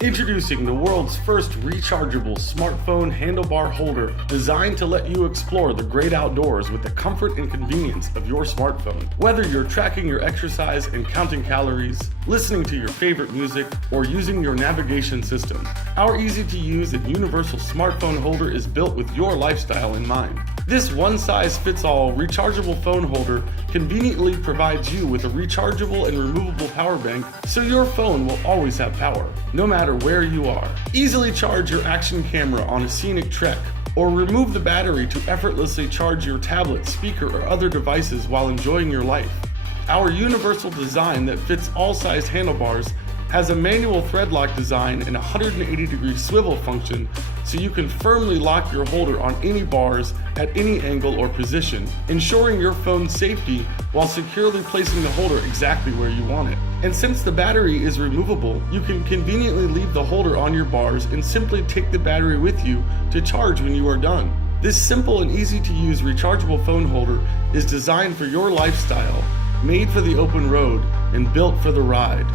Introducing the world's first rechargeable smartphone handlebar holder designed to let you explore the great outdoors with the comfort and convenience of your smartphone. Whether you're tracking your exercise and counting calories, listening to your favorite music, or using your navigation system, our easy-to-use and universal smartphone holder is built with your lifestyle in mind. This one-size-fits-all rechargeable phone holder conveniently provides you with a rechargeable and removable power bank so your phone will always have power, no matter where you are. Easily charge your action camera on a scenic trek, or remove the battery to effortlessly charge your tablet, speaker, or other devices while enjoying your life. Our universal design that fits all size handlebars has a manual thread lock design and a 180-degree swivel function so you can firmly lock your holder on any bars at any angle or position, ensuring your phone's safety while securely placing the holder exactly where you want it. And since the battery is removable, you can conveniently leave the holder on your bars and simply take the battery with you to charge when you are done. This simple and easy to use rechargeable phone holder is designed for your lifestyle, made for the open road, and built for the ride.